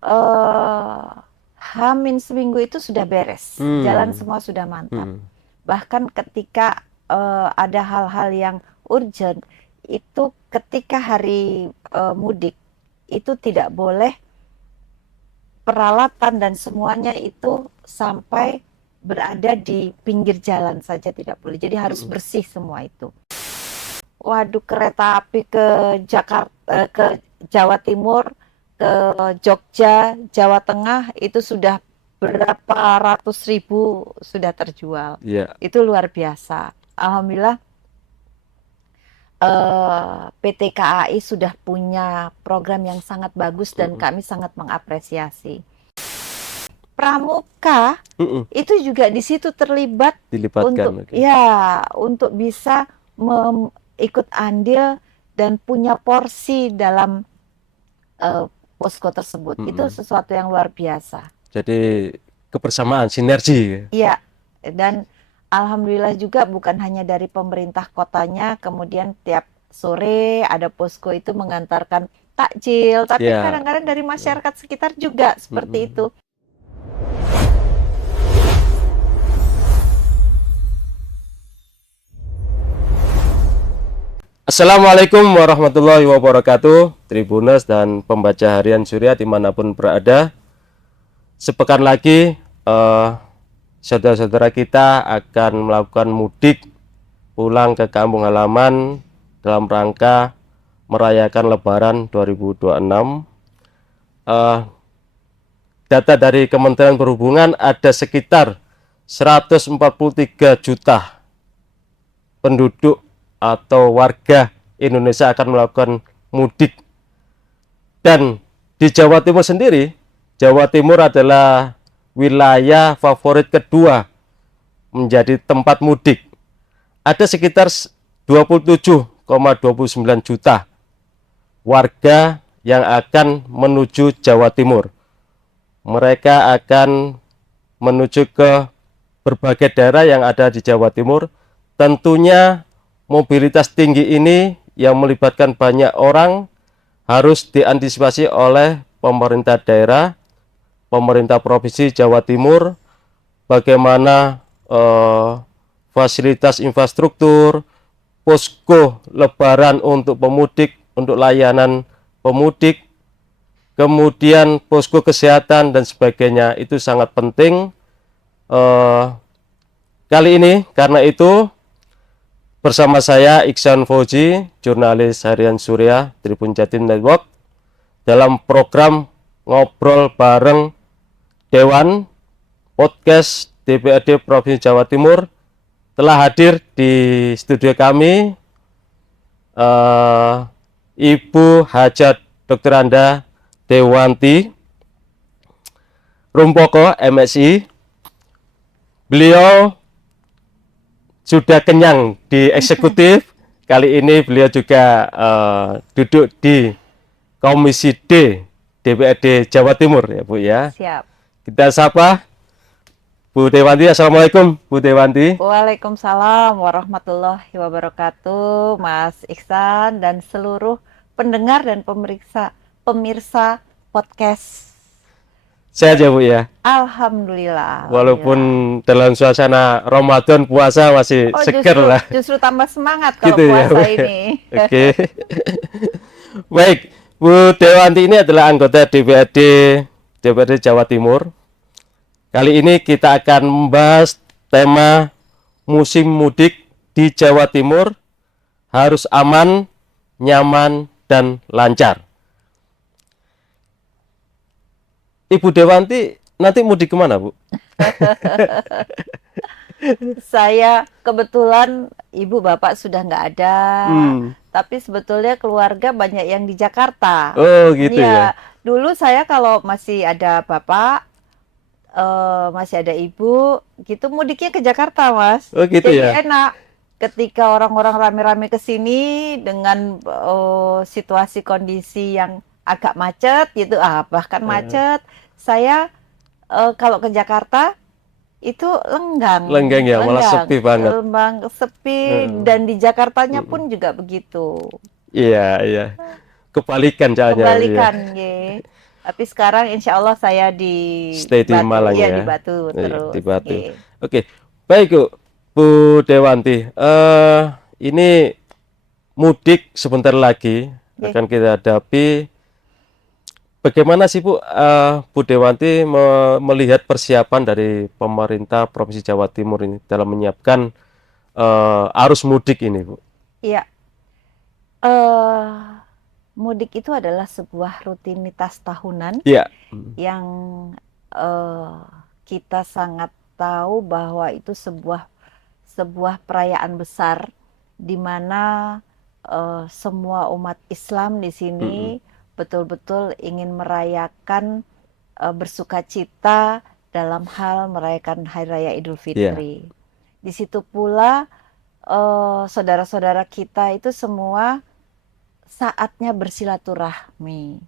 eh Hamin seminggu itu sudah beres, jalan Hmm. semua sudah mantap. Hmm. Bahkan ketika ada hal-hal yang urgent, itu ketika hari mudik, itu tidak boleh peralatan dan semuanya itu sampai berada di pinggir jalan saja tidak boleh. Jadi harus Hmm. bersih semua itu. Waduh, kereta api ke Jakarta, ke Jawa Timur, ke Jogja, Jawa Tengah itu sudah berapa ratus ribu sudah terjual. Ya. Itu luar biasa. Alhamdulillah PT KAI sudah punya program yang sangat bagus dan Hmm. kami sangat mengapresiasi. Pramuka Hmm. itu juga di situ terlibat Dilibatkan, untuk oke. ya untuk bisa ikut andil dan punya porsi dalam eh, posko tersebut. Itu Hmm. sesuatu yang luar biasa. Jadi kebersamaan, sinergi. Iya, dan alhamdulillah juga bukan hanya dari pemerintah kotanya, kemudian tiap sore ada posko itu mengantarkan takjil, tapi Ya. kadang-kadang dari masyarakat sekitar juga seperti Hmm. itu. Assalamualaikum warahmatullahi wabarakatuh, Tribuners dan pembaca harian Surya dimanapun berada. Sepekan lagi saudara-saudara kita akan melakukan mudik pulang ke kampung halaman dalam rangka merayakan Lebaran 2026. Eh, Data dari Kementerian Perhubungan ada sekitar 143 juta penduduk atau warga Indonesia akan melakukan mudik. Dan di Jawa Timur sendiri, Jawa Timur adalah wilayah favorit kedua menjadi tempat mudik. Ada sekitar 27,29 juta warga yang akan menuju Jawa Timur. Mereka akan menuju ke berbagai daerah yang ada di Jawa Timur. Tentunya mobilitas tinggi ini yang melibatkan banyak orang harus diantisipasi oleh pemerintah daerah, pemerintah provinsi Jawa Timur, bagaimana fasilitas infrastruktur, posko lebaran untuk pemudik, untuk layanan pemudik, kemudian posko kesehatan dan sebagainya, itu sangat penting. Kali ini karena itu bersama saya Iksan Fauzi, jurnalis harian Surya Tribun Jatim Network, dalam program Ngobrol Bareng Dewan Podcast DPRD Provinsi Jawa Timur telah hadir di studio kami Ibu Hajat Dr. Anda Dewanti Rumpoko MSI. Beliau sudah kenyang di eksekutif. Kali ini beliau juga duduk di Komisi D DPRD Jawa Timur ya Bu ya. Siap. Kita sapa Bu Dewanti. Assalamualaikum Bu Dewanti. Waalaikumsalam warahmatullahi wabarakatuh, Mas Iksan dan seluruh pendengar dan pemirsa podcast. Sehat ya Bu ya. Alhamdulillah, Walaupun alhamdulillah. dalam suasana Ramadan puasa masih Oh, seger justru lah. justru tambah semangat kalau Gitu ya Bu puasa ya. ini. Oke. Baik, Bu Dewanti ini adalah anggota DPRD Jawa Timur. Kali ini kita akan membahas tema musim mudik di Jawa Timur harus aman, nyaman, dan lancar. Ibu Dewanti nanti mudik kemana, Bu? Saya kebetulan ibu bapak sudah nggak ada, Hmm. tapi sebetulnya keluarga banyak yang di Jakarta. Oh gitu ya. Ya, dulu saya kalau masih ada bapak, masih ada ibu, gitu mudiknya ke Jakarta, Mas. Oh gitu Jadi ya. enak ketika orang-orang rame-rame ke sini dengan situasi kondisi yang agak macet gitu, bahkan Eh, macet. Saya kalau ke Jakarta itu lenggang, Lenggang ya, malah lenggang, sepi banget. lembang, sepi, Eh, dan di Jakartanya mm-mm. pun juga begitu. Iya, iya. Kebalikan soalnya, Bu ya. Kebalikan, ye. Tapi sekarang insya Allah saya di Stay di Batu, Malang iya di ya. Batu Iya, di terus. Batu. Nggih. Oke, baik Bu Dewanti. Ini mudik sebentar lagi Nggih. akan kita hadapi. Bagaimana sih Bu Dewanti melihat persiapan dari pemerintah Provinsi Jawa Timur ini dalam menyiapkan arus mudik ini, Bu? Iya, eh mudik itu adalah sebuah rutinitas tahunan Iya. yang eh, kita sangat tahu bahwa itu sebuah sebuah perayaan besar di mana semua umat Islam di sini Mm-mm. betul-betul ingin merayakan bersukacita dalam hal merayakan Hari Raya Idul Iya. Fitri. Di situ pula saudara-saudara kita itu semua saatnya bersilaturahmi.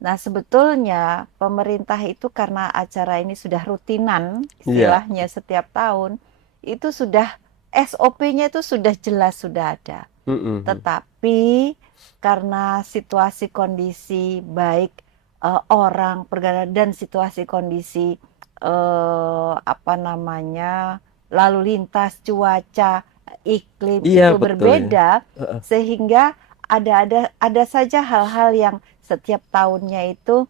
Nah, sebetulnya pemerintah itu karena acara ini sudah rutinan, Iya. istilahnya setiap tahun, itu sudah SOP-nya itu sudah jelas, sudah ada. Mm-mm. Tetapi karena situasi kondisi baik orang, pergerakan dan situasi kondisi apa namanya lalu lintas, cuaca, iklim Iya, itu betul ya. berbeda, Heeh. sehingga ada saja hal-hal yang setiap tahunnya itu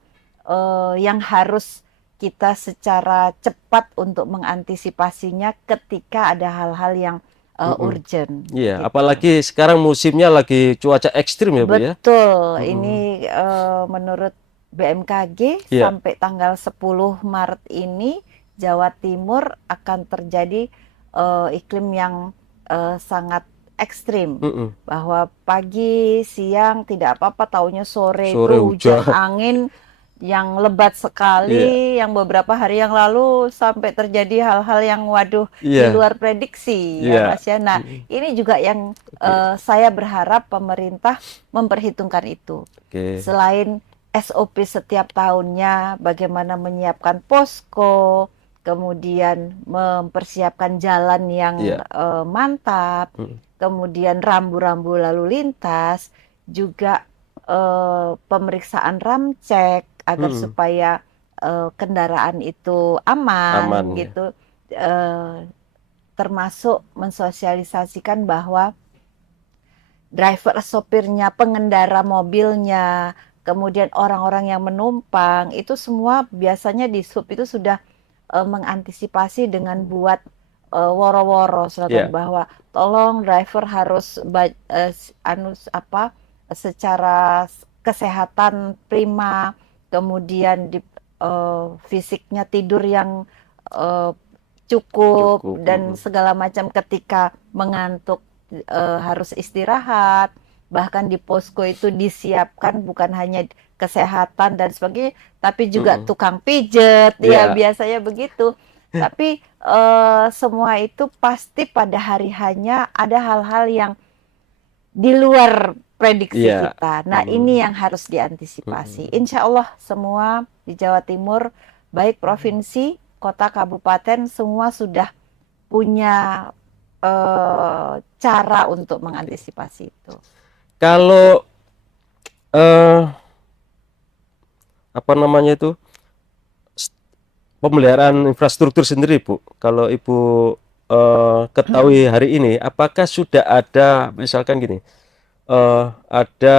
yang harus kita secara cepat untuk mengantisipasinya ketika ada hal-hal yang Mm-mm. urgent Iya, gitu. apalagi sekarang musimnya lagi cuaca ekstrim ya, Bu ya? Betul, Mm-mm. ini menurut BMKG Iya. sampai tanggal 10 Maret ini Jawa Timur akan terjadi iklim yang sangat ekstrim. Mm-mm. Bahwa pagi, siang tidak apa-apa, taunya sore Sore itu hujan hujan. angin yang lebat Iya. sekali, yang beberapa hari yang lalu sampai terjadi hal-hal yang waduh di Iya. luar prediksi ya Iya. Mas ya. Nah, Mm-mm. ini juga yang Oke. saya berharap pemerintah memperhitungkan itu. Oke. Selain SOP setiap tahunnya, bagaimana menyiapkan posko, kemudian mempersiapkan jalan yang Iya. mantap, Mm. kemudian rambu-rambu lalu lintas, juga pemeriksaan ramcek agar Mm-mm. supaya kendaraan itu Aman aman ya. gitu. Eh, Termasuk mensosialisasikan bahwa driver, sopirnya, pengendara mobilnya, kemudian orang-orang yang menumpang, itu semua biasanya di sub itu sudah mengantisipasi dengan buat woro-woro selatan Iya. bahwa tolong driver harus apa secara kesehatan prima, kemudian di fisiknya tidur yang eh, cukup Cukup. dan Mm-mm. segala macam ketika mengantuk harus istirahat. Bahkan di posko itu disiapkan bukan hanya kesehatan dan sebagainya, tapi juga Mm-mm. tukang pijet, ya Iya. biasanya begitu. Tapi semua itu pasti pada hari hanya ada hal-hal yang di luar prediksi Iya. kita. Nah, ini Mm-mm. yang harus diantisipasi. Mm-mm. Insya Allah semua di Jawa Timur, baik provinsi, kota, kabupaten, semua sudah punya cara untuk mengantisipasi itu. Kalau eh apa namanya itu s- pemeliharaan infrastruktur sendiri, Bu. Kalau Ibu ketahui hari ini, apakah sudah ada misalkan gini, ada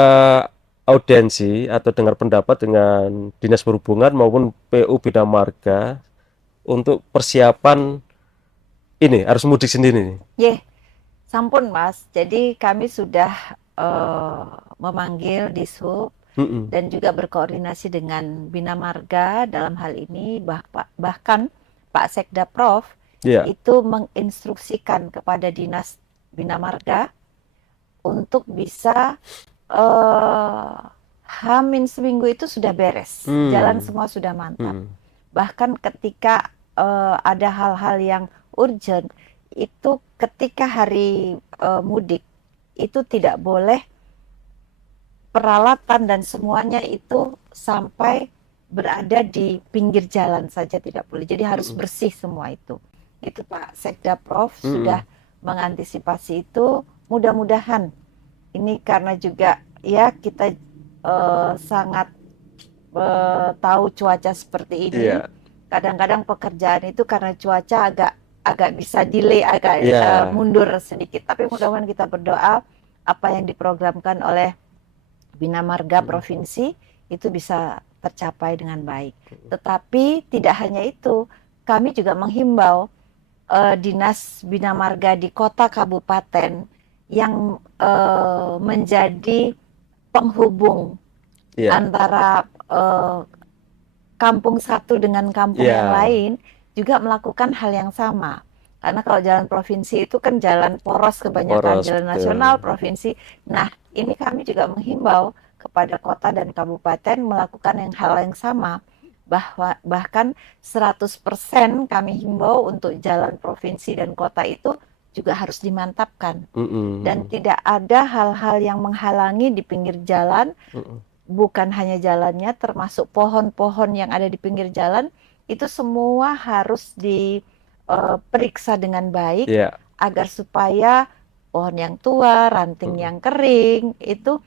audiensi atau dengar pendapat dengan Dinas Perhubungan maupun PU Bina Marga untuk persiapan ini arus mudik sendiri nih? Ye, sampun Mas. Jadi kami sudah memanggil Dishub Mm-mm. dan juga berkoordinasi dengan Bina Marga dalam hal ini, bahkan Pak Sekda Prof Iya. itu menginstruksikan kepada Dinas Bina Marga untuk bisa Hamin seminggu itu sudah beres, jalan Hmm. semua sudah mantap. Hmm. Bahkan ketika ada hal-hal yang urgent, itu ketika hari mudik itu tidak boleh peralatan dan semuanya itu sampai berada di pinggir jalan saja, tidak boleh. Jadi harus Mm-mm. bersih semua itu. Itu Pak Sekda Prof Mm-mm. sudah mengantisipasi itu. Mudah-mudahan ini karena juga ya kita sangat tahu cuaca seperti ini, Iya. kadang-kadang pekerjaan itu karena cuaca agak agak bisa delay, agak Iya. mundur sedikit. Tapi mudah-mudahan kita berdoa apa yang diprogramkan oleh Bina Marga Mm. Provinsi itu bisa tercapai dengan baik. Tetapi tidak hanya itu, kami juga menghimbau dinas Bina Marga di kota kabupaten yang menjadi penghubung Iya. antara kampung satu dengan kampung yang Iya. lain juga melakukan hal yang sama. Karena kalau jalan provinsi itu kan jalan poros kebanyakan, Poros, jalan nasional, betul. provinsi. Nah, ini kami juga menghimbau kepada kota dan kabupaten melakukan hal yang sama. Bahkan 100% kami himbau untuk jalan provinsi dan kota itu juga harus dimantapkan. Dan Mm-mm. tidak ada hal-hal yang menghalangi di pinggir jalan, Mm-mm. bukan hanya jalannya, termasuk pohon-pohon yang ada di pinggir jalan, itu semua harus diperiksa dengan baik Iya. agar supaya pohon yang tua, ranting Mm-mm. yang kering itu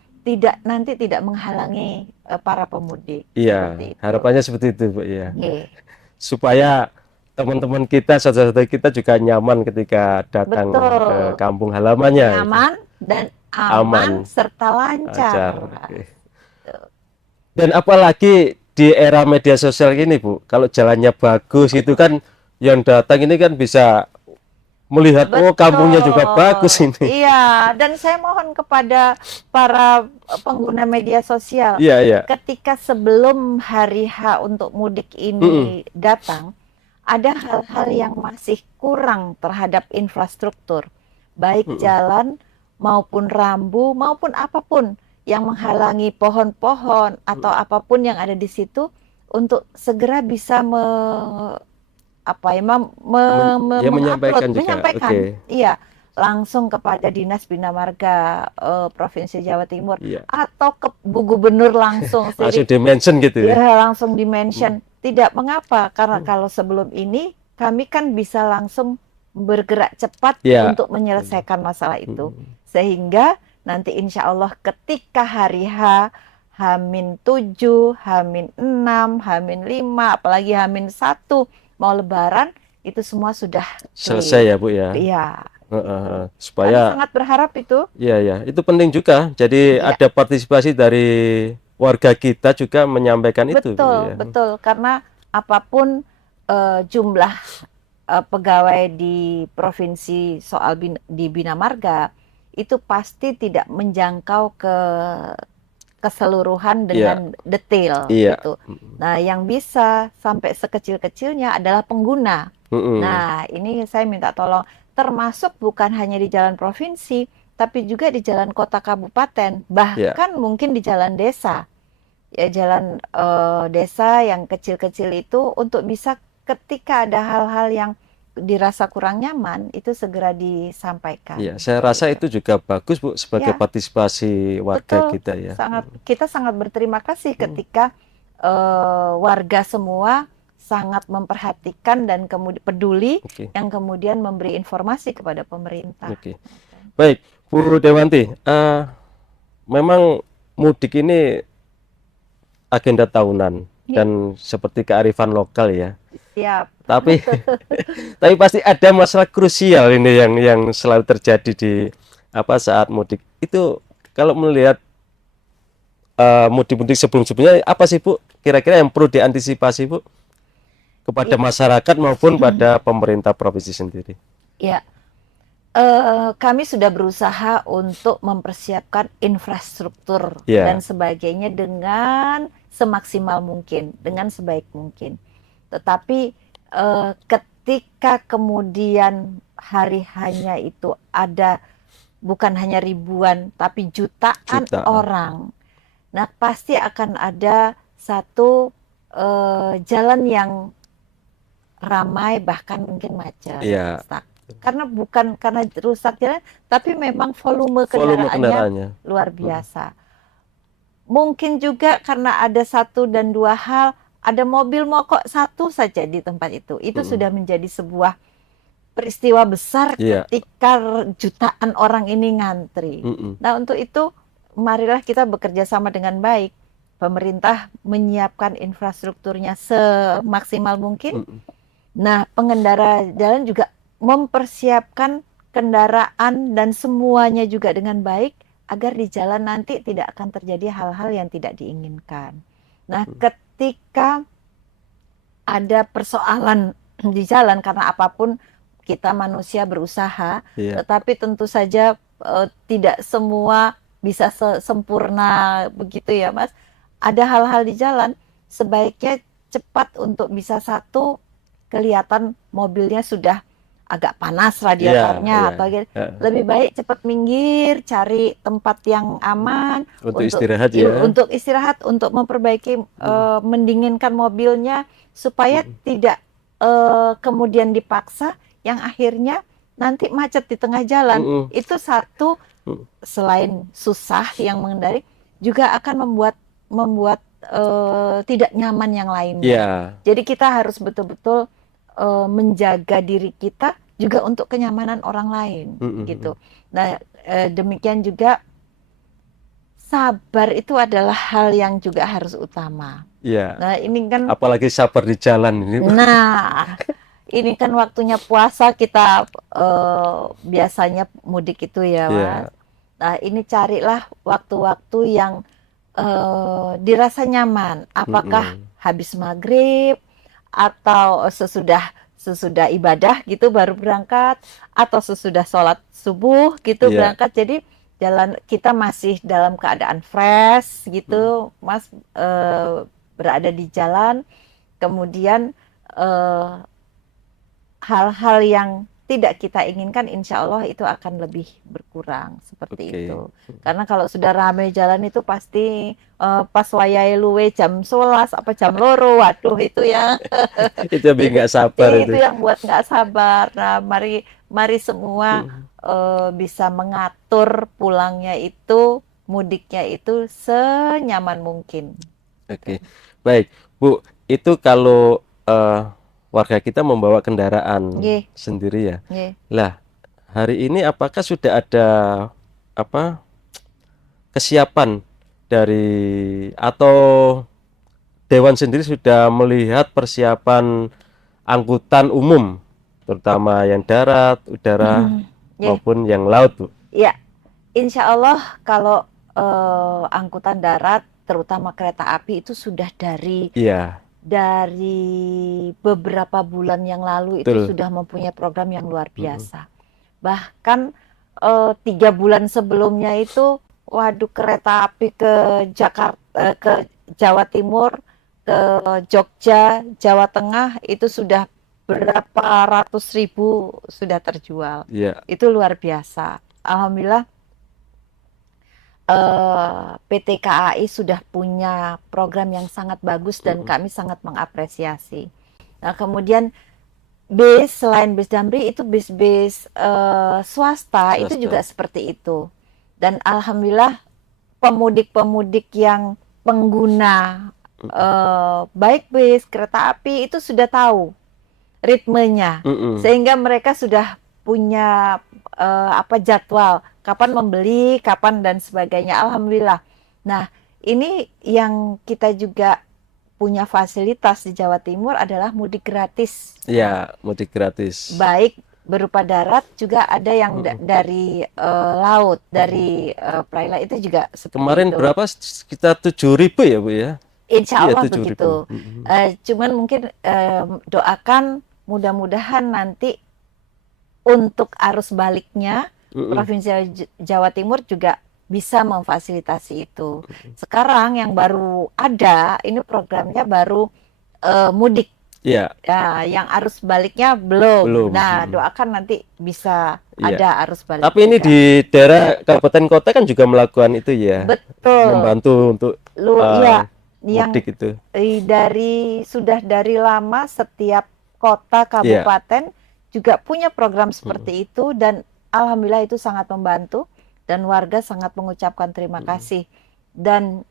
nanti tidak menghalangi para pemudik Iya, seperti itu. harapannya seperti itu, Bu, ya. Oke. Supaya teman-teman kita, saudara-saudara kita juga nyaman ketika datang ke Betul, kampung halamannya itu. nyaman dan aman Aman, serta lancar. lancar. Oke. Dan apalagi di era media sosial ini, Bu, kalau jalannya bagus itu kan yang datang ini kan bisa melihat, oh kampungnya juga bagus Betul, ini. iya. Dan saya mohon kepada para pengguna media sosial, Iya, iya. ketika sebelum hari H untuk mudik Mm-mm. ini datang, ada hal-hal yang masih kurang terhadap infrastruktur, baik Mm-mm. jalan maupun rambu maupun apapun yang menghalangi pohon-pohon atau apapun yang ada di situ untuk segera bisa apa ya Ya mengupload, menyampaikan juga. menyampaikan, Oke. iya, langsung kepada Dinas Bina Marga Provinsi Jawa Timur Iya. atau ke Bu Gubernur langsung. Langsung Jadi di-mention gitu ya. ya langsung Mm. di-mention. Tidak mengapa, karena Mm. kalau sebelum ini kami kan bisa langsung bergerak cepat Ya. untuk menyelesaikan masalah itu. Mm. Sehingga nanti insya Allah ketika hari H, Hamin 7, Hamin 6, Hamin 5, apalagi Hamin 1 mau lebaran, itu semua sudah Selesai ya, clear. Bu, ya. Iya, itu. Kami Supaya sangat berharap itu. iya, ya, itu penting juga. Jadi Iya, ada partisipasi dari warga kita juga menyampaikan itu, Bu, betul, ya. betul. Karena apapun jumlah pegawai di provinsi soal di Bina Marga itu pasti tidak menjangkau ke keseluruhan Iya, dengan detail iya. gitu. Nah, yang bisa sampai sekecil-kecilnya adalah pengguna. Mm-mm. Nah, ini saya minta tolong, termasuk bukan hanya di jalan provinsi, tapi juga di jalan kota kabupaten, Iya, bahkan mungkin di jalan desa. Ya, jalan desa yang kecil-kecil itu untuk bisa ketika ada hal-hal yang dirasa kurang nyaman, itu segera disampaikan iya. Saya seperti rasa itu. itu juga bagus, Bu, sebagai Ya, partisipasi warga betul. kita ya. Kita sangat berterima kasih Mm. ketika warga semua sangat memperhatikan dan kemudian peduli Oke, yang kemudian memberi informasi kepada pemerintah. oke. Baik, Bu Dewanti, memang mudik ini agenda tahunan Ya, dan seperti kearifan lokal ya. siap. Tapi tapi pasti ada masalah krusial ini yang selalu terjadi di saat mudik. Itu kalau melihat mudik-mudik sebelum-sebelumnya apa sih, Bu? Kira-kira yang perlu diantisipasi, Bu, kepada Ya, masyarakat maupun pada pemerintah provinsi sendiri? ya. Kami sudah berusaha untuk mempersiapkan infrastruktur Ya, dan sebagainya dengan semaksimal mungkin, dengan sebaik mungkin. Tetapi ketika kemudian hari hanya itu ada bukan hanya ribuan, tapi jutaan jutaan. orang. Nah, pasti akan ada satu jalan yang ramai, bahkan mungkin macet, Iya, stuck. Karena bukan karena rusak jalan, tapi memang volume volume kendaraannya kendaraannya. luar Mm. biasa. Mungkin juga karena ada satu dan dua hal, ada mobil mogok satu saja di tempat itu. Itu Mm. sudah menjadi sebuah peristiwa besar Iya. ketika jutaan orang ini ngantri. Mm-mm. Nah, untuk itu marilah kita bekerja sama dengan baik. pemerintah menyiapkan infrastrukturnya semaksimal mungkin. Mm-mm. Nah, pengendara jalan juga mempersiapkan kendaraan dan semuanya juga dengan baik agar di jalan nanti tidak akan terjadi hal-hal yang tidak diinginkan. Nah, ketika ada persoalan di jalan karena apapun kita manusia berusaha, Iya. tetapi tentu saja tidak semua bisa sempurna begitu ya, Mas. Ada hal-hal di jalan sebaiknya cepat untuk bisa satu kelihatan mobilnya sudah agak panas Iya, radiatornya iya. atau gitu. Heeh. Lebih baik cepat minggir, cari tempat yang aman Untuk istirahat ya. untuk istirahat, untuk memperbaiki mendinginkan mobilnya supaya tidak kemudian dipaksa yang akhirnya nanti macet di tengah jalan. Mm-mm. Itu satu, Mm. selain susah yang mengendari juga akan membuat tidak nyaman yang lainnya. Iya. Jadi kita harus betul-betul menjaga diri kita juga untuk kenyamanan orang lain Mm-mm. gitu. Nah, demikian juga sabar itu adalah hal yang juga harus utama. Iya. Nah, ini kan Apalagi sabar di jalan ini. nah, ini kan waktunya puasa kita biasanya mudik itu ya, Iya. Mas. Nah, ini carilah waktu-waktu yang dirasa nyaman. Apakah Mm-mm. habis maghrib atau sesudah ibadah gitu baru berangkat atau sesudah sholat subuh gitu Iya. berangkat. Jadi jalan kita masih dalam keadaan fresh gitu, Mas, berada di jalan. Kemudian hal-hal yang tidak kita inginkan insya Allah itu akan lebih berkurang seperti Oke. itu. Karena kalau sudah ramai jalan itu pasti pas wayahe luwe jam 11 apa jam loro, waduh itu ya. Itu lebih nggak sabar Itu itu. yang buat nggak sabar. Nah, mari semua bisa mengatur pulangnya itu, mudiknya itu senyaman mungkin. Oke. Baik, Bu. Itu kalau warga kita membawa kendaraan Nggih, sendiri ya. nggih. Lah, hari ini apakah sudah ada apa kesiapan dari atau Dewan sendiri sudah melihat persiapan angkutan umum, terutama yang darat, udara, Nggih. maupun yang laut, Bu? Ya, insya Allah kalau angkutan darat, terutama kereta api itu sudah Iya, dari beberapa bulan yang lalu itu betul. sudah mempunyai program yang luar Mm-mm. biasa. Bahkan 3 bulan sebelumnya itu, waduh kereta api ke Jakarta, ke Jawa Timur, ke Jogja, Jawa Tengah itu sudah berapa ratus ribu sudah terjual. Iya, Itu luar biasa. Alhamdulillah PT KAI sudah punya program yang sangat bagus dan kami sangat mengapresiasi. Nah, kemudian selain bis Damri itu bis-bis swasta itu juga swasta. seperti itu. Dan alhamdulillah pemudik-pemudik yang pengguna baik bis, kereta api itu sudah tahu ritmenya, Mm-mm. sehingga mereka sudah punya jadwal kapan membeli, kapan dan sebagainya. Alhamdulillah. Nah, ini yang kita juga punya fasilitas di Jawa Timur adalah mudik gratis. Iya, mudik gratis. Baik berupa darat juga ada yang dari laut, dari perairan itu juga seperti Kemarin itu. berapa? Sekitar 7.000 ya, Bu ya? Insya Iya, Allah 7.000. begitu. Cuman mungkin doakan mudah-mudahan nanti untuk arus baliknya Provinsi Jawa Timur juga bisa memfasilitasi itu. Sekarang yang baru ada, ini programnya baru mudik. Iya, Ya, yang arus baliknya belum. belum. Nah, doakan nanti bisa Iya. ada arus balik Tapi ini juga. di daerah kabupaten kota kan juga melakukan itu ya, Betul. membantu untuk Ya, yang mudik itu. sudah dari lama setiap kota kabupaten juga punya program seperti itu dan alhamdulillah itu sangat membantu dan warga sangat mengucapkan terima kasih. Dan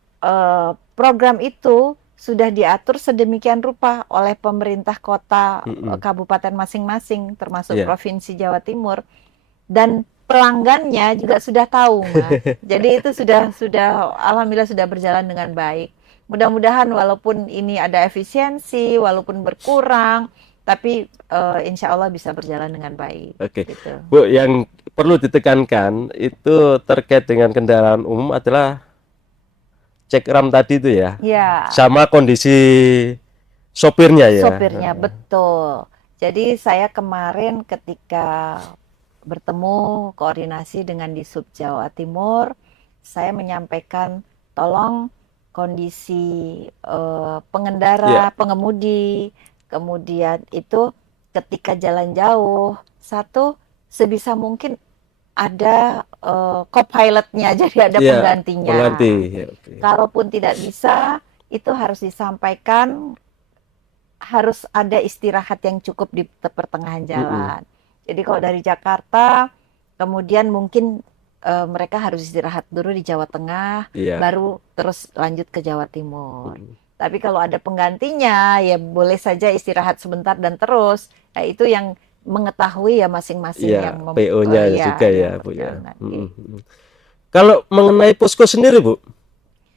program itu sudah diatur sedemikian rupa oleh pemerintah kota kabupaten masing-masing termasuk Provinsi Jawa Timur dan pelanggannya juga sudah tahu, Mas. Jadi itu sudah alhamdulillah sudah berjalan dengan baik. mudah-mudahan walaupun ini ada efisiensi, walaupun berkurang, tapi insya Allah bisa berjalan dengan baik. Oke, Gitu. Bu, yang perlu ditekankan itu terkait dengan kendaraan umum adalah cek RAM tadi itu ya, Ya, sama kondisi sopirnya ya. sopirnya betul. Jadi saya kemarin ketika bertemu koordinasi dengan Disub Jawa Timur, saya menyampaikan tolong kondisi pengendara, Ya, pengemudi, kemudian itu ketika jalan jauh, satu sebisa mungkin ada co-pilotnya, jadi ada ya, penggantinya. pengganti. Ya, oke. Kalaupun tidak bisa, itu harus disampaikan, harus ada istirahat yang cukup di pertengahan jalan. Jadi kalau dari Jakarta, kemudian mungkin mereka harus istirahat dulu di Jawa Tengah, Iya. baru terus lanjut ke Jawa Timur. Tapi kalau ada penggantinya, ya boleh saja istirahat sebentar dan terus. Nah, itu yang mengetahui ya masing-masing Iya, yang PO-nya juga ya, yang Bu ya. perjalanan gitu. Kalau mengenai posko sendiri, Bu,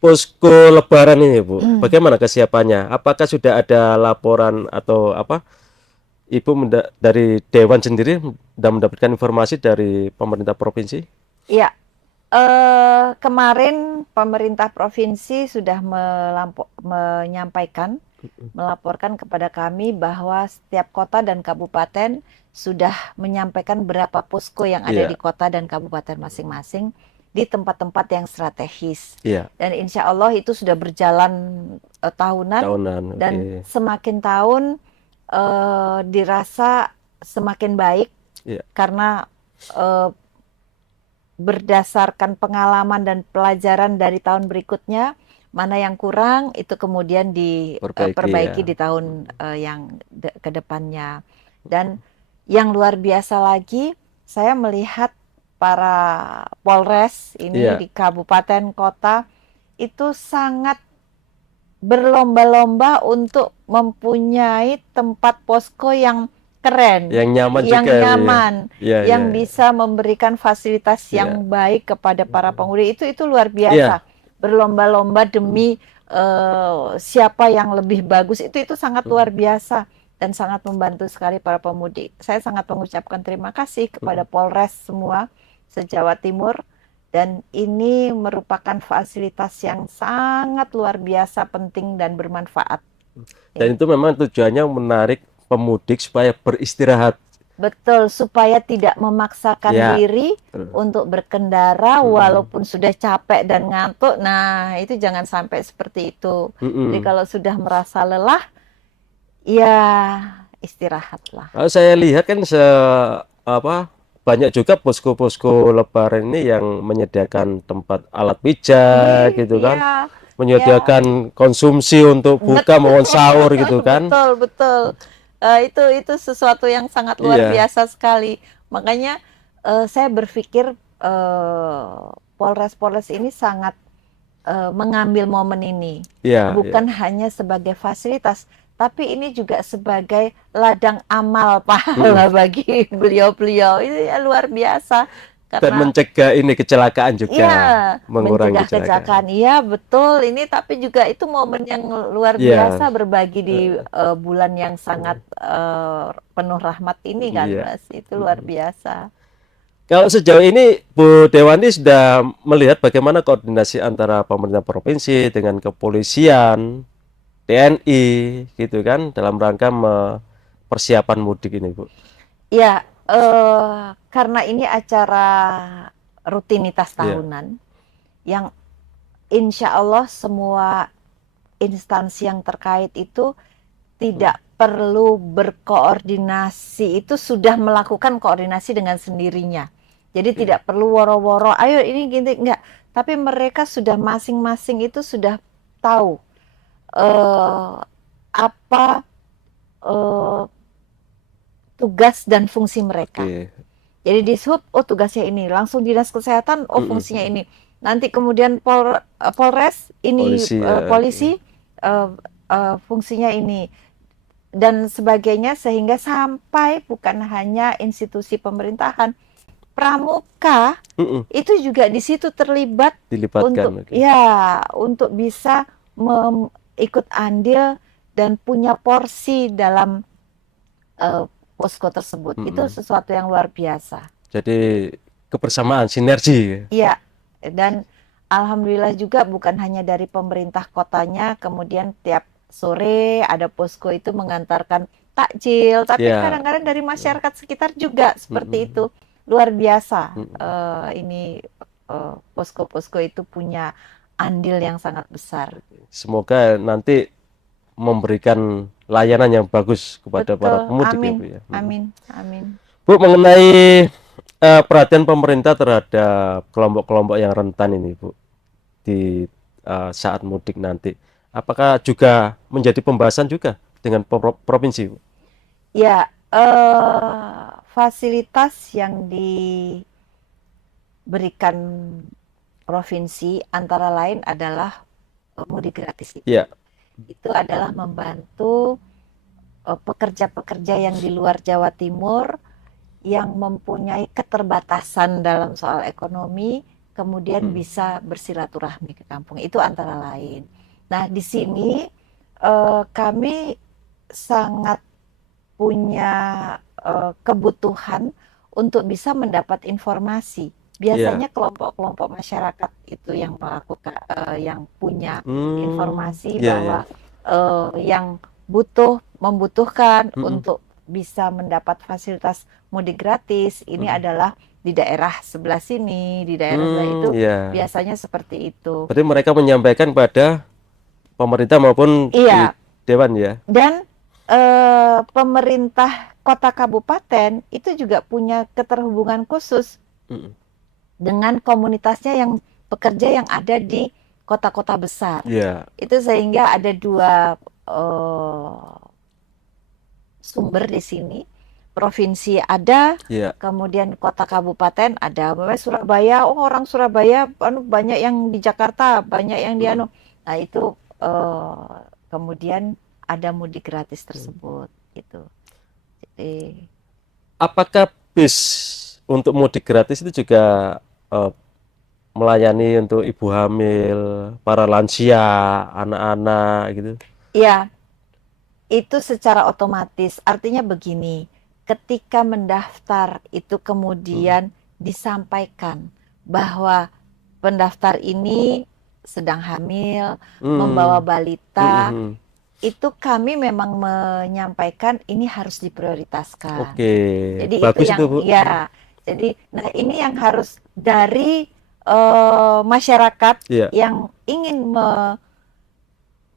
posko Lebaran ini, Bu, bagaimana kesiapannya? Apakah sudah ada laporan atau apa? Ibu dari Dewan sendiri sudah mendapatkan informasi dari pemerintah provinsi? Iya, kemarin pemerintah provinsi sudah menyampaikan, melaporkan kepada kami bahwa setiap kota dan kabupaten sudah menyampaikan berapa posko yang ada Iya, di kota dan kabupaten masing-masing di tempat-tempat yang strategis. iya, Dan insya Allah itu sudah berjalan tahunan, tahunan. dan Oke. semakin tahun dirasa semakin baik Iya, karena berdasarkan pengalaman dan pelajaran dari tahun berikutnya, mana yang kurang itu kemudian perbaiki diperbaiki ya. di tahun yang ke depannya. Dan yang luar biasa lagi, saya melihat para Polres ini Iya, di kabupaten kota itu sangat berlomba-lomba untuk mempunyai tempat posko yang keren, yang nyaman yang juga, Bu ya. nyaman, Iya, iya, yang bisa memberikan fasilitas iya. yang baik kepada para pengemudi. Itu luar Iya, biasa. Berlomba-lomba demi siapa yang lebih bagus. Itu sangat luar biasa dan sangat membantu sekali para pemudik. Saya sangat mengucapkan terima kasih kepada Polres semua se-Jawa Timur. Dan ini merupakan fasilitas yang sangat luar biasa penting dan bermanfaat. dan itu memang tujuannya menarik pemudik supaya beristirahat. Betul, supaya tidak memaksakan Ya, diri untuk berkendara walaupun sudah capek dan ngantuk. Nah, itu jangan sampai seperti itu. Jadi kalau sudah merasa lelah, ya istirahatlah. Kalau saya lihat kan banyak juga posko-posko Lebaran ini yang menyediakan tempat alat pijat gitu kan, Iya, menyediakan konsumsi untuk buka maupun sahur gitu kan. betul, betul. Itu sesuatu yang sangat luar Iya, biasa sekali. Makanya saya berpikir Polres-Polres ini sangat mengambil momen ini, iya, iya. bukan hanya sebagai fasilitas, tapi ini juga sebagai ladang amal pahala bagi beliau-beliau. Itu ya luar biasa Dan karena mencegah ini kecelakaan juga, iya, mengurangi mencegah kecelakaan. Iya, betul. Ini tapi juga itu momen yang luar Iya, biasa berbagi di bulan yang sangat penuh rahmat ini kan, iya. Mas. Itu luar biasa. Kalau sejauh ini Bu Dewanti sudah melihat bagaimana koordinasi antara pemerintah provinsi dengan kepolisian, TNI gitu kan dalam rangka persiapan mudik ini, Bu. Ya, karena ini acara rutinitas Iya, tahunan yang insya Allah semua instansi yang terkait itu tidak perlu berkoordinasi, itu sudah melakukan koordinasi dengan sendirinya. Jadi tidak perlu woro-woro, ayo ini gini, enggak. Tapi mereka sudah masing-masing itu sudah tahu apa tugas dan fungsi mereka. oke. Jadi di sub, oh tugasnya ini, langsung dinas kesehatan, oh fungsinya ini. Nanti kemudian Polres ini Polisi ya, polisi fungsinya ini dan sebagainya, sehingga sampai bukan hanya institusi pemerintahan, pramuka itu juga di situ terlibat dilibatkan. untuk Oke. ya untuk bisa ikut andil dan punya porsi dalam posko tersebut. Itu sesuatu yang luar biasa. Jadi kebersamaan, sinergi. Iya, dan alhamdulillah juga bukan hanya dari pemerintah kotanya, kemudian tiap sore ada posko itu mengantarkan takjil, tapi Ya. kadang-kadang dari masyarakat sekitar juga seperti itu. Luar biasa. Ini posko-posko itu punya andil yang sangat besar. Semoga nanti memberikan layanan yang bagus kepada para Betul, pemudik ya, amin, Bu ya. amin, amin. Bu, mengenai perhatian pemerintah terhadap kelompok-kelompok yang rentan ini, Bu, di saat mudik nanti, apakah juga menjadi pembahasan juga dengan provinsi, Bu? Ya, fasilitas yang diberikan provinsi antara lain adalah mudik gratis. Ya. Itu adalah membantu pekerja-pekerja yang di luar Jawa Timur yang mempunyai keterbatasan dalam soal ekonomi, kemudian bisa bersilaturahmi ke kampung. Itu antara lain. Nah, di sini kami sangat punya kebutuhan untuk bisa mendapat informasi. Biasanya kelompok-kelompok masyarakat itu yang melakukan, yang punya informasi bahwa yang membutuhkan untuk bisa mendapat fasilitas mudik gratis ini adalah di daerah sebelah sini, di daerah sebelah itu, biasanya seperti itu. Berarti mereka menyampaikan pada pemerintah maupun di dewan ya. Dan pemerintah kota kabupaten itu juga punya keterhubungan khusus dengan komunitasnya yang pekerja yang ada di kota-kota besar. Itu sehingga ada dua sumber di sini. Provinsi ada, kemudian kota kabupaten ada. Surabaya, orang Surabaya banyak yang di Jakarta, banyak yang di Nah, itu kemudian ada mudik gratis tersebut gitu. Jadi apakah bis untuk mudik gratis itu juga melayani untuk ibu hamil, para lansia, anak-anak gitu? Iya, itu secara otomatis. Artinya begini, ketika mendaftar itu kemudian disampaikan bahwa pendaftar ini sedang hamil, membawa balita, itu kami memang menyampaikan ini harus diprioritaskan. Jadi bagus itu yang itu, Bu. Ya. Jadi nah ini yang harus dari masyarakat yang ingin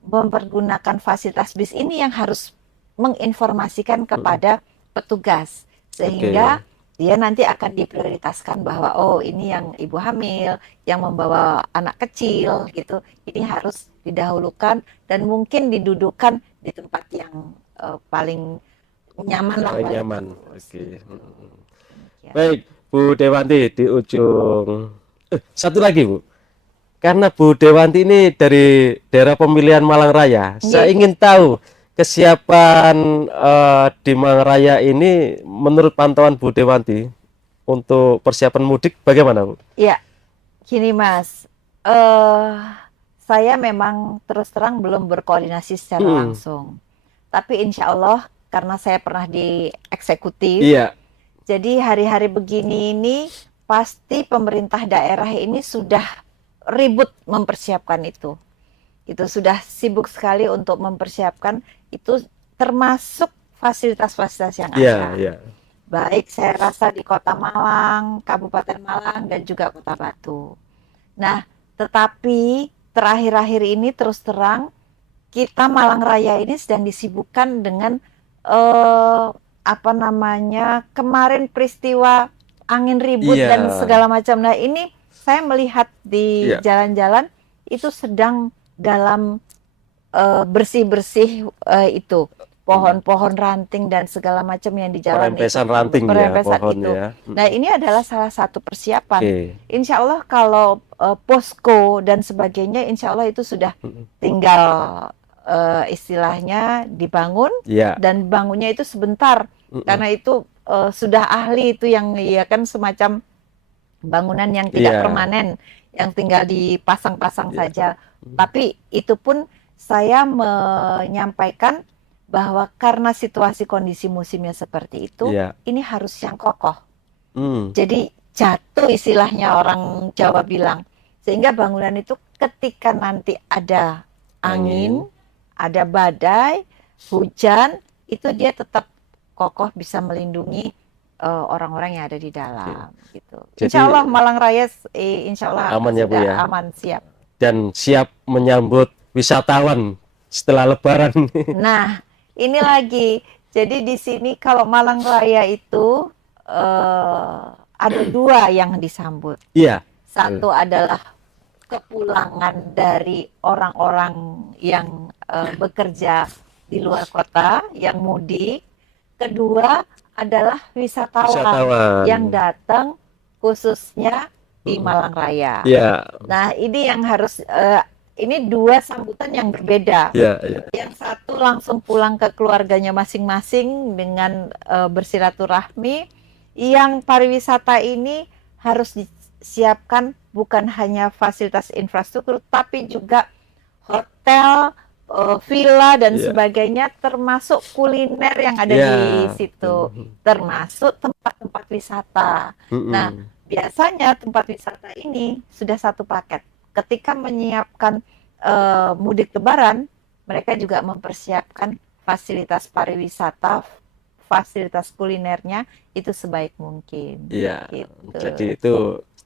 mempergunakan fasilitas bis ini yang harus menginformasikan kepada petugas sehingga dia nanti akan diprioritaskan bahwa oh ini yang ibu hamil, yang membawa anak kecil gitu, ini harus didahulukan dan mungkin didudukan di tempat yang paling nyaman lah. Paling nyaman. Baik, Bu Dewanti di ujung. Satu lagi, Bu. Karena Bu Dewanti ini dari daerah pemilihan Malang Raya, saya ingin tahu kesiapan di Malang Raya ini menurut pantauan Bu Dewanti untuk persiapan mudik bagaimana, Bu? Ya, gini Mas, saya memang terus terang belum berkoordinasi secara langsung, tapi insya Allah karena saya pernah di eksekutif, jadi hari-hari begini ini pasti pemerintah daerah ini sudah ribut mempersiapkan itu sudah sibuk sekali untuk mempersiapkan itu, termasuk fasilitas-fasilitas yang ada. Baik saya rasa di Kota Malang, Kabupaten Malang, dan juga Kota Batu. Nah, tetapi terakhir-akhir ini terus terang kita Malang Raya ini sedang disibukkan dengan kemarin peristiwa angin ribut dan segala macam. Nah, ini saya melihat di jalan-jalan itu sedang dalam bersih-bersih itu pohon-pohon ranting dan segala macam yang di jalan perempesan ranting pohon itu. Nah, ini adalah salah satu persiapan. Insya Allah kalau posko dan sebagainya, insya Allah itu sudah tinggal istilahnya dibangun dan bangunnya itu sebentar karena itu sudah ahli itu yang kan semacam bangunan yang tidak permanen, yang tinggal dipasang-pasang saja. Tapi itu pun saya menyampaikan bahwa karena situasi kondisi musimnya seperti itu, Iya. ini harus yang kokoh. Hmm. Jadi jatuh istilahnya orang Jawa bilang. Sehingga bangunan itu ketika nanti ada angin, ada badai, hujan, itu dia tetap kokoh bisa melindungi orang-orang yang ada di dalam gitu. Jadi Insya Allah Malang Raya insya Allah aman ya Bu sudah ya. aman, siap. Dan siap menyambut wisatawan setelah Lebaran. Nah, ini lagi. Jadi di sini kalau Malang Raya itu ada dua yang disambut. Iya. Satu adalah kepulangan dari orang-orang yang bekerja di luar kota, yang mudik. Kedua adalah wisatawan yang datang khususnya di Malang Raya. Iya. Nah, ini yang harus ini dua sambutan yang berbeda. Iya. Yang satu langsung pulang ke keluarganya masing-masing dengan bersilaturahmi. Yang pariwisata ini harus disiapkan bukan hanya fasilitas infrastruktur, tapi juga hotel, villa dan sebagainya, termasuk kuliner yang ada di situ, termasuk tempat-tempat wisata. Nah, biasanya tempat wisata ini sudah satu paket. Ketika menyiapkan mudik Lebaran, mereka juga mempersiapkan fasilitas pariwisata, fasilitas kulinernya itu sebaik mungkin. Iya. Gitu. Jadi itu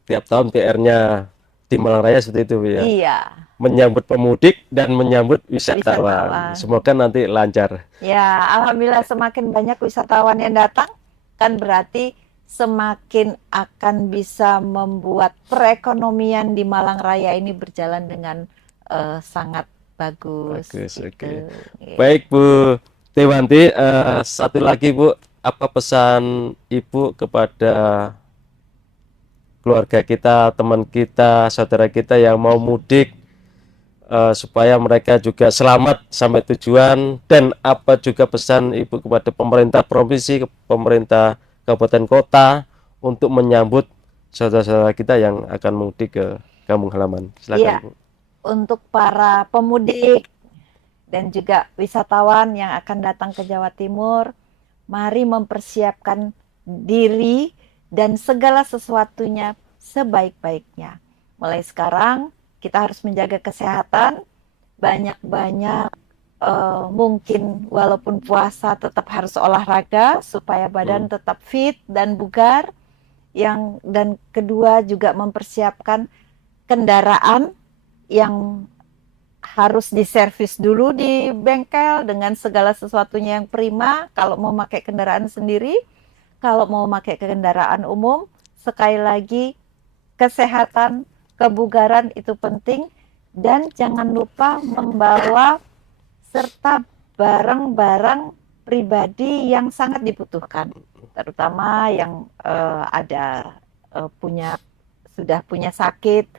tiap tahun PR-nya di Malang Raya seperti itu ya. Iya. Menyambut pemudik dan menyambut wisatawan. Semoga nanti lancar. Ya, alhamdulillah semakin banyak wisatawan yang datang, kan berarti semakin akan bisa membuat perekonomian di Malang Raya ini berjalan dengan sangat bagus. Bagus, gitu. oke. Baik Bu Dewanti, satu lagi Bu, apa pesan Ibu kepada keluarga kita, teman kita, saudara kita yang mau mudik, supaya mereka juga selamat sampai tujuan, dan apa juga pesan Ibu kepada pemerintah provinsi, pemerintah kabupaten kota untuk menyambut saudara-saudara kita yang akan mudik ke kampung halaman. Silakan Iya. Bu. Untuk para pemudik dan juga wisatawan yang akan datang ke Jawa Timur, mari mempersiapkan diri dan segala sesuatunya sebaik-baiknya. Mulai sekarang kita harus menjaga kesehatan, banyak-banyak mungkin walaupun puasa tetap harus olahraga supaya badan tetap fit dan bugar. Dan kedua juga mempersiapkan kendaraan yang harus diservis dulu di bengkel dengan segala sesuatunya yang prima. Kalau mau pakai kendaraan sendiri, kalau mau pakai kendaraan umum, sekali lagi kesehatan, kebugaran itu penting, dan jangan lupa membawa serta barang-barang pribadi yang sangat dibutuhkan, terutama yang sudah punya sakit,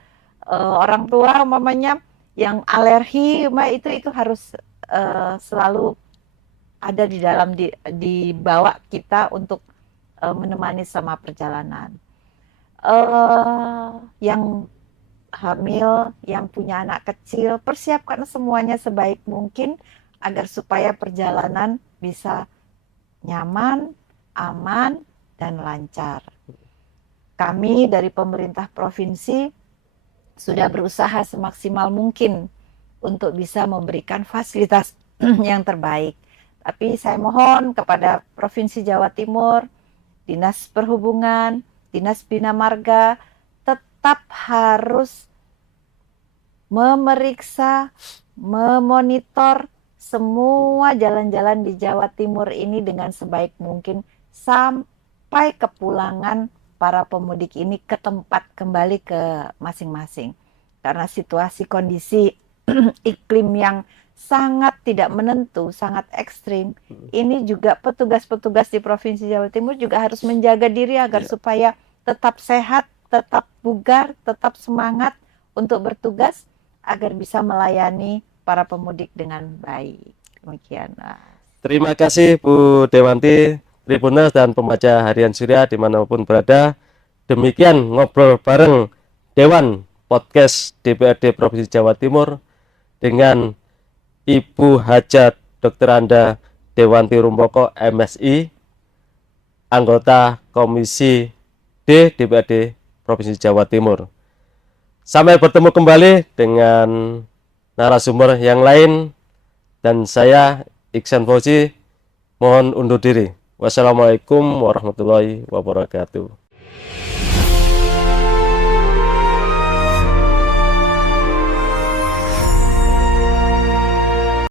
orang tua umpamanya yang alergi, itu harus selalu ada di dalam dibawa kita untuk menemani sama perjalanan. Yang hamil, yang punya anak kecil, persiapkan semuanya sebaik mungkin agar supaya perjalanan bisa nyaman, aman, dan lancar. Kami dari pemerintah provinsi sudah berusaha semaksimal mungkin untuk bisa memberikan fasilitas yang terbaik. Tapi saya mohon kepada Provinsi Jawa Timur, Dinas Perhubungan, Dinas Bina Marga, tetap harus memeriksa, memonitor semua jalan-jalan di Jawa Timur ini dengan sebaik mungkin sampai kepulangan para pemudik ini ke tempat kembali ke masing-masing. Karena situasi kondisi iklim yang sangat tidak menentu, sangat ekstrim, ini juga petugas-petugas di Provinsi Jawa Timur juga harus menjaga diri agar supaya tetap sehat, tetap bugar, tetap semangat untuk bertugas agar bisa melayani para pemudik dengan baik. Demikian. Terima kasih Bu Dewanti, Tribuners dan pembaca Harian Surya dimanapun berada. Demikian ngobrol bareng Dewan Podcast DPRD Provinsi Jawa Timur. dengan Ibu Hajat Dr. Anda Dewanti Rumpoko MSI, anggota Komisi D DPRD Provinsi Jawa Timur. Sampai bertemu kembali dengan narasumber yang lain, dan saya Iksan Fauzi mohon undur diri. Wassalamualaikum warahmatullahi wabarakatuh.